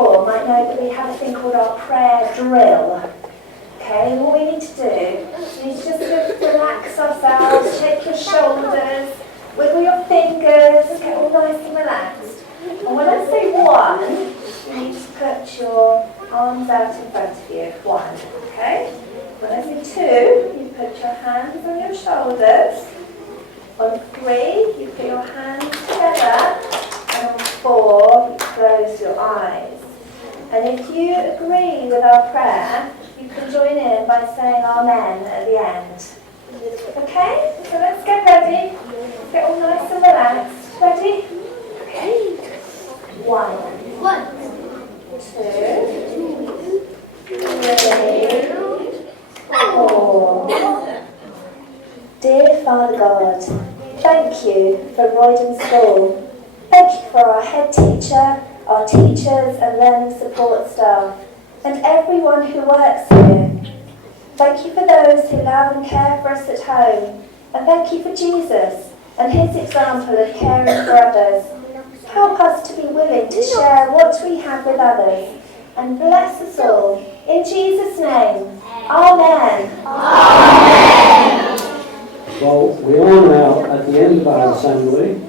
before might know that we have a thing called our prayer drill. Okay, and what we need to do is we need to just relax ourselves, shake your shoulders, wiggle your fingers, get all nice and relaxed. And when I say one, you need to put your arms out in front of you. One, okay? When I say two, you put your hands on your shoulders. On three, you put your hands together. And on four, you close your eyes. And if you agree with our prayer, you can join in by saying Amen at the end. Okay? So let's get ready. Let's get all nice and relaxed. Ready? Okay. One. Two. Three. Four. Dear Father God, thank you for Roydon School. Thank you for our head teacher, our teachers and learning support staff, and everyone who works here. Thank you for those who love and care for us at home, and thank you for Jesus and his example of caring for others. Help us to be willing to share what we have with others, and bless us all. In Jesus' name, Amen. Amen. Well, we are now at the end of our assembly.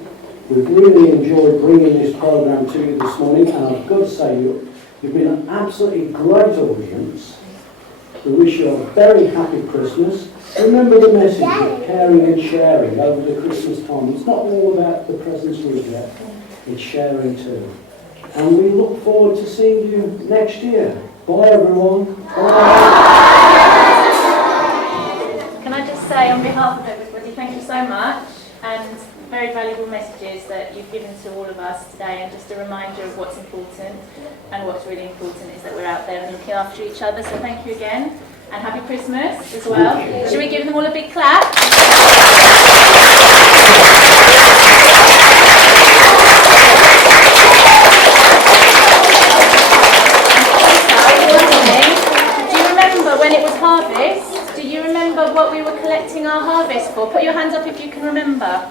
We've really enjoyed bringing this programme to you this morning, and I've got to say, you've been an absolutely great audience. We wish you a very happy Christmas. Remember the message of caring and sharing over the Christmas time. It's not all about the presents we get, it's sharing too. And we look forward to seeing you next year. Bye everyone. Bye. Can I just say on behalf of everybody, thank you so much, and very valuable messages that you've given to all of us today, and just a reminder of what's important, and what's really important is that we're out there and looking after each other. So thank you again, and happy Christmas as well. Should we give them all a big clap? Do you remember when it was harvest? Do you remember what we were collecting our harvest for? Put your hands up if you can remember.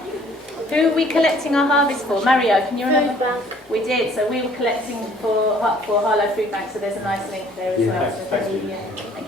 Who are we collecting our harvest for? Mario, can you remember? Food bank. We did, so we were collecting for Harlow Food Bank, so there's a nice link there as well. So thank you.